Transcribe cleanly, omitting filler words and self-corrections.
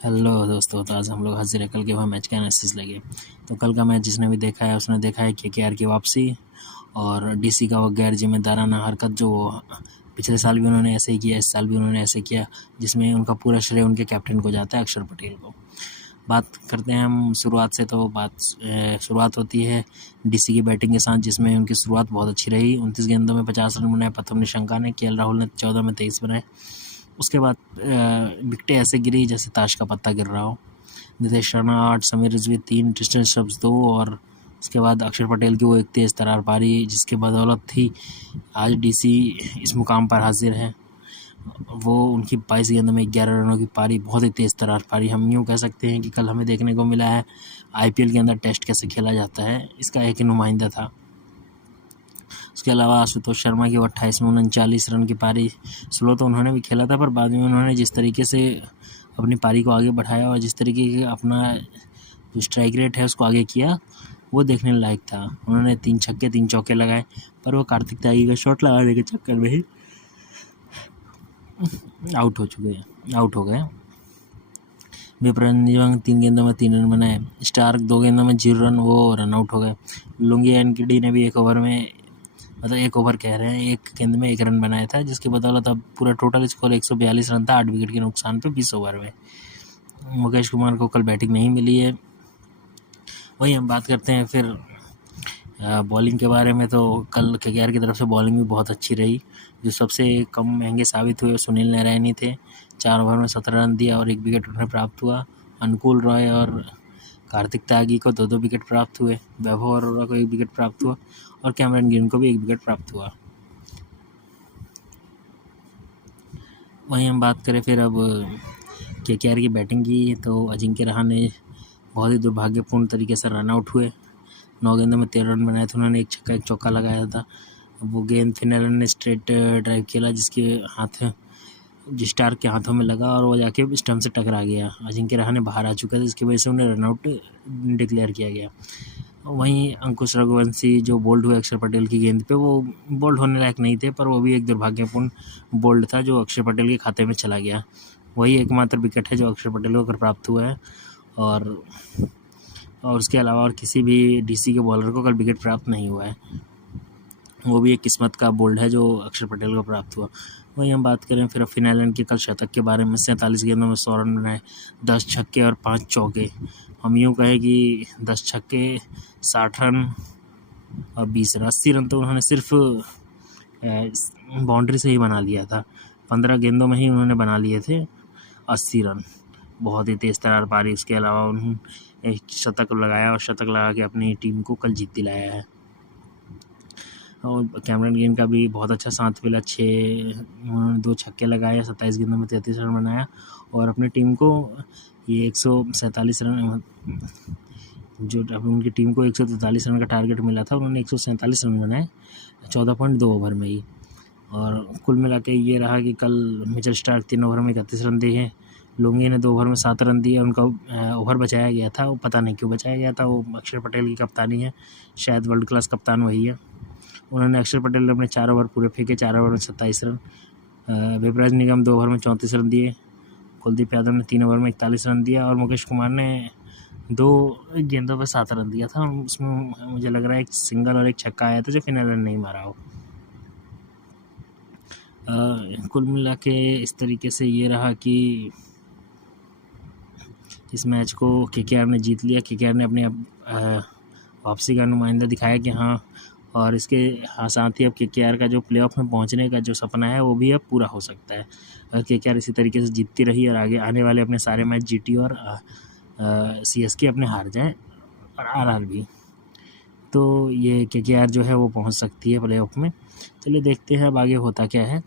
Hello दोस्तों, तो आज हम लोग हाजिर है कल के वह मैच का एनालिसिस लगे। तो कल का मैच जिसने भी देखा है उसने देखा है केकेआर की वापसी और डीसी का वो गैर जिम्मेदाराना हरकत जो पिछले साल भी उन्होंने ऐसे ही किया, इस साल भी उन्होंने ऐसे किया, जिसमें उनका पूरा श्रेय उनके कैप्टन को जाता है, अक्षर पटेल को। बात करते हैं हम शुरुआत से। तो शुरुआत होती है डीसी की बैटिंग के साथ, जिसमें उनकी शुरुआत बहुत अच्छी रही। 29 गेंदों में 50 रन बनाए प्रथम निशंका ने, केएल राहुल ने 14 में 23 बनाए। उसके बाद विकेटें ऐसे गिरी जैसे ताश का पत्ता गिर रहा हो। नितेश राणा 8, समीर रिजवी 3, ट्रिस्टन स्टब्स 2 और उसके बाद अक्षर पटेल की वो एक तेज़ तरार पारी जिसके बदौलत ही आज डीसी इस मुकाम पर हाजिर है। वो उनकी 22 गेंदों में 11 रनों की पारी, बहुत ही तेज़ तरार पारी। हम यूँ कह सकते हैं कि कल हमें देखने को मिला है आईपीएल के अंदर टेस्ट कैसे खेला जाता है, इसका एक नुमाइंदा था। उसके अलावा आशुतोष शर्मा की 28 में 39 रन की पारी। स्लो तो उन्होंने भी खेला था, पर बाद में उन्होंने जिस तरीके से अपनी पारी को आगे बढ़ाया और जिस तरीके के अपना जो स्ट्राइक रेट है उसको आगे किया, वो देखने लायक था। उन्होंने 3 छक्के 3 चौके लगाए, पर वो कार्तिक त्यागी का शॉट लगाने के चक्कर में ही आउट हो गए। विपरंजन 3 गेंदों में 3 रन बनाए। स्टार्क 2 गेंदों में 0 रन, वो रन आउट हो गए। लुंगी एनकेडी ने भी एक ओवर कह रहे हैं, एक गेंद में 1 रन बनाया था, जिसकी बदौलत अब पूरा टोटल स्कोर 142 रन था 8 विकेट के नुकसान पे 20 ओवर में। मुकेश कुमार को कल बैटिंग नहीं मिली है। वही हम बात करते हैं फिर बॉलिंग के बारे में। तो कल केकेआर की तरफ से बॉलिंग भी बहुत अच्छी रही। जो सबसे कम महंगे साबित हुए सुनील नारायणी थे। 4 ओवर में 17 रन दिया और 1 विकेट उन्हें प्राप्त हुआ। अनुकूल रॉय और कार्तिक त्यागी को 2-2 विकेट प्राप्त हुए। वैभव अरोड़ा को 1 विकेट प्राप्त हुआ और कैमरन ग्रीन को भी 1 विकेट प्राप्त हुआ। वहीं हम बात करें फिर अब केकेआर की बैटिंग की, तो अजिंक्य रहाणे बहुत ही दुर्भाग्यपूर्ण तरीके से रन आउट हुए। 9 गेंदों में 13 रन बनाए थे उन्होंने, 1 छक्का 1 चौका लगाया था। वो गेंद फिनेलन ने स्ट्रेट ड्राइव खेला जिस स्टार के हाथों में लगा और वो जाके स्टंप से टकरा गया। अजिंक्य रहाणे बाहर आ चुका था, जिसकी वजह से उन्हें रनआउट डिक्लेयर किया गया। वहीं अंकुश रघुवंशी जो बोल्ड हुए अक्षर पटेल की गेंद पे, वो बोल्ड होने लायक नहीं थे, पर वो भी एक दुर्भाग्यपूर्ण बोल्ड था जो अक्षर पटेल के खाते में चला गया। वही एकमात्र विकेट है जो अक्षर पटेल को प्राप्त हुआ है और उसके अलावा और किसी भी डीसी के बॉलर को कल विकेट प्राप्त नहीं हुआ है। वो भी एक किस्मत का बोल्ड है जो अक्षर पटेल को प्राप्त हुआ। वहीं हम बात करें फिर फिनलैंड के कल शतक के बारे में। 47 गेंदों में 100 रन बनाए, 10 छक्के और 5 चौके। हम यूँ कहें कि 10 छक्के 60 रन और 20 रन, 80 रन तो उन्होंने सिर्फ बाउंड्री से ही बना लिया था। 15 गेंदों में ही उन्होंने बना लिए थे 80 रन, बहुत ही तेज़ तरार पारी। उसके अलावा उन्होंने एक शतक लगाया और शतक लगा के अपनी टीम को कल जीत दिलाया है। और कैमरन ग्रीन का भी बहुत अच्छा साथ मिला। 2 छक्के लगाए, 27 गेंदों में 33 रन बनाया और अपनी टीम को ये 147 रन, जो उनकी टीम को 143 रन का टारगेट मिला था, उन्होंने 147 रन बनाए 14.2 ओवर में ही। और कुल मिला के ये रहा कि कल मिचेल स्टार्क 3 ओवर में 31 रन दिए। लुंगी ने 2 ओवर में 7 रन दिए। उनका ओवर बचाया गया था, वो पता नहीं क्यों बचाया गया था। वो अक्षर पटेल की कप्तानी है, शायद वर्ल्ड क्लास कप्तान वही है। उन्होंने अक्षर पटेल ने अपने 4 ओवर पूरे फेंके, 4 ओवर में 27 रन। विपराज निगम 2 ओवर में 34 रन दिए। कुलदीप यादव ने 3 ओवर में 41 रन दिया और मुकेश कुमार ने 2 गेंदों पर 7 रन दिया था। उसमें मुझे लग रहा है 1 सिंगल और 1 छक्का आया था जो फिनल रन नहीं मारा हो। कुल मिला के इस तरीके से ये रहा कि इस मैच को केकेआर ने जीत लिया। केकेआर ने अपने वापसी का नुमाइंदा दिखाया कि हाँ, और इसके साथ ही अब केकेआर का जो प्लेऑफ में पहुंचने का जो सपना है वो भी अब पूरा हो सकता है अगर केकेआर इसी तरीके से जीतती रही और आगे आने वाले अपने सारे मैच जीटी और सीएसके अपने हार जाएं और आरआर भी, तो ये केकेआर जो है वो पहुंच सकती है प्लेऑफ में। चलिए देखते हैं अब आगे होता क्या है।